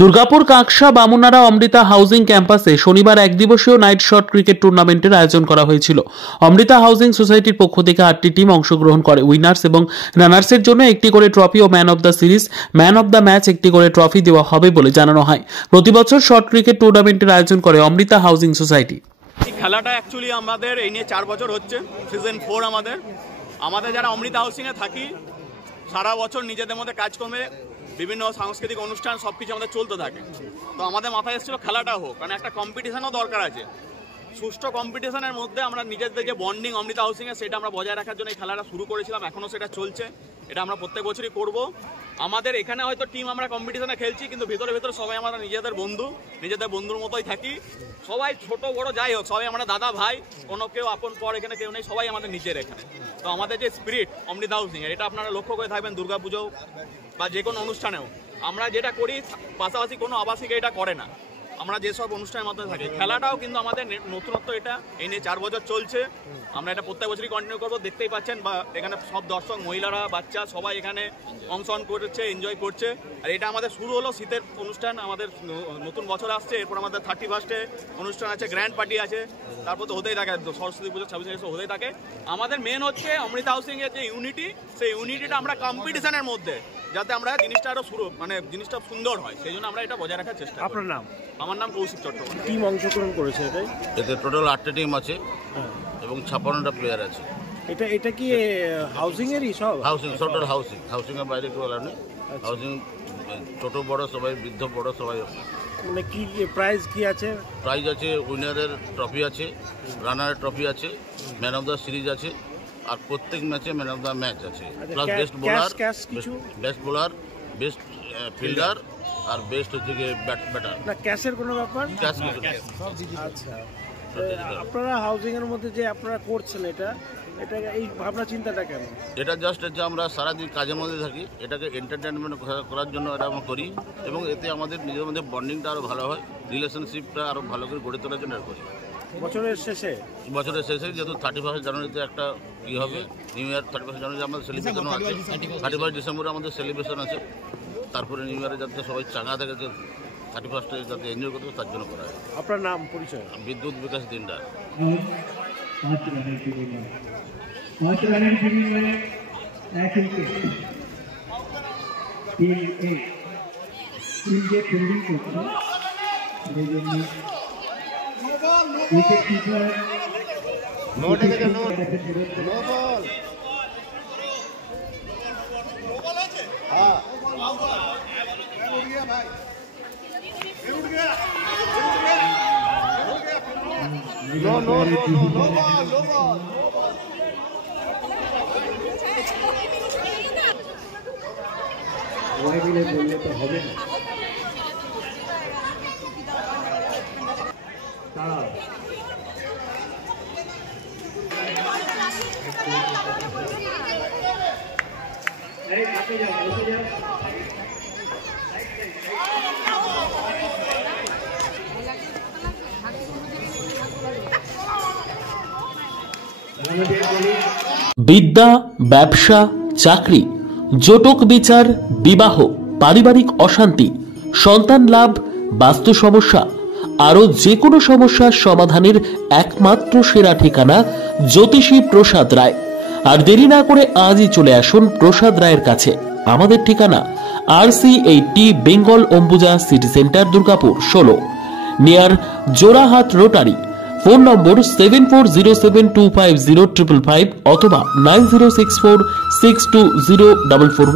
Durgapur Kaksa Bamunara Amrita housing ক্যাম্পাসে শনিবার এক দিবসীয় নাইট শট ক্রিকেট টুর্নামেন্টের আয়োজন করা হয়েছিল। অমৃতা হাউজিং সোসাইটির পক্ষ থেকে 8টি টিম অংশগ্রহণ করে। উইনার্স এবং রানার্সের জন্য একটি করে ট্রফি ও man of the series, man of the match একটি করে ট্রফি দেওয়া হবে বলে জানানো হয়। প্রতি বছর শট ক্রিকেট টুর্নামেন্টের আয়োজন করে অমৃতা হাউজিং সোসাইটি। এই খেলাটা অ্যাকচুয়ালি আমাদের এই নিয়ে 4 বছর হচ্ছে, সিজন 4 আমাদের যারা অমৃতা হাউসিংয়ে থাকি সারা বছর নিজেদের মধ্যে কাজকর্মে বিভিন্ন সাংস্কৃতিক অনুষ্ঠান সবকিছু আমাদের চলতে থাকে। তো আমাদের মাথায় এসেছিল খেলাটা হোক, কারণ একটা কম্পিটিশনও দরকার আছে। সুষ্ঠু কম্পিটিশনের মধ্যে আমরা নিজেদের যে বন্ডিং অমৃতা হাউসিংয়ে সেটা আমরা বজায় রাখার জন্য এই খেলাটা শুরু করেছিলাম, এখনও সেটা চলছে। এটা আমরা প্রত্যেক বছরই করব। আমাদের এখানে হয়তো টিম আমরা কম্পিটিশনে খেলছি, কিন্তু ভেতরে সবাই আমরা নিজেদের বন্ধুর মতোই থাকি। সবাই ছোট বড় যাই হোক, সবাই আমরা দাদা ভাই, কোনো কেউ আপন পর এখানে কেউ নেই, সবাই আমাদের নিজের এখানে। তো আমাদের যে স্পিরিট অমৃতা হাউসিংয়ের, এটা আপনারা লক্ষ্য করে থাকবেন দুর্গাপুজো বা যে কোনো অনুষ্ঠানেও আমরা যেটা করি, পাশাপাশি কোনো আবাসিক এটা করে না। আমরা যেসব অনুষ্ঠানের মধ্যে থাকি, খেলাটাও কিন্তু আমাদের নতুনত্ব, এটা এই নিয়ে 4 বছর চলছে। আমরা এটা প্রত্যেক বছরই কন্টিনিউ করবো। দেখতেই পাচ্ছেন বা এখানে সব দর্শক, মহিলারা, বাচ্চা সবাই এখানে অংশগ্রহণ করছে, এনজয় করছে। আর এটা আমাদের শুরু হলো শীতের অনুষ্ঠান, আমাদের নতুন বছর আসছে, এরপর আমাদের 31 অনুষ্ঠান আছে, গ্র্যান্ড পার্টি আছে, তারপর তো হতেই থাকে সরস্বতী পুজো 26 হতেই থাকে। আমাদের মেন হচ্ছে অমৃতা হাউসিংয়ের যে ইউনিটি, সেই ইউনিটিটা আমরা কম্পিটিশনের মধ্যে যাতে আমরা জিনিসটা আরো জিনিসটা সুন্দর হয়, সেই জন্য আমরা এটা বজায় রাখার চেষ্টা করি। আপনার নাম? আমার নাম কৌশিক চট্টোপাধ্যায়। টিম অংশগ্রহণ করেছে এতে টোটাল 8টা টিম আছে এবং 56টা প্লেয়ার আছে। এটা কি হাউজিং এরই সব? হাউসিং, টোটাল হাউসিং এর বাইরে কেউ নেই। হাউসিং ছোট বড় সবাই, বৃদ্ধ বড় সবাই। মানে কি প্রাইজ কি আছে? প্রাইজ আছে, উইনারের ট্রফি আছে, রানারের ট্রফি আছে, ম্যান অফ দ্য সিরিজ আছে, আর প্রত্যেক ম্যাচে ম্যান অফ দ্য ম্যাচ আছে, plus best bowler, best fielder আর বেস্ট হচ্ছে গিয়ে ব্যাটার। না ক্যাশের কোনো ব্যাপার? ক্যাশ। আচ্ছা, আপনারা হাউজিং এর মধ্যে যে আপনারা করছেন এটা এই ভাবনা চিন্তাটা কেন? এটা জাস্ট হচ্ছে আমরা সারাদিন কাজের মধ্যে থাকি, এটাকে এন্টারটেনমেন্ট করার জন্য এটা আমরা করি, এবং এতে আমাদের নিজের মধ্যে বন্ডিংটা আরও ভালো হয়, রিলেশনশিপটা আরও ভালো করে গড়ে তোলার জন্য এটা করি। বছরের শেষে যেহেতু 31 জানুয়ারিতে একটা কি হবে, নিউ ইয়ার 31 জানুয়ারি আমাদের সেলিব্রেশনও আছে, 31 ডিসেম্বরে আমাদের সেলিব্রেশন আছে। তারপরে নিউ ইয়ারে যাতে সবাই চাঙা থাকে, 31 যাতে এনজয় করতে তার জন্য করা হয়। আপনার নাম পরিচয়? বিদ্যুৎ বিকাশ দিনদার। বললে তো হবে না। বিদ্যা, ব্যবসা, চাকরি, জটক বিচার, বিবাহ, পারিবারিক অশান্তি, সন্তান লাভ, বাস্তু সমস্যা, আরো যে কোনো সমস্যার সমাধানের একমাত্র সেরা ঠিকানা জ্যোতিষী প্রসাদ রায়। আর দেরি না করে আজই চলে আসুন প্রসাদ রায়ের কাছে। আমাদের ঠিকানা RC80 Bengal Ambuja city centre, Durgapur 16, near Jorhat rotary. Phone নম্বর 7407250555 অথবা 9064620441।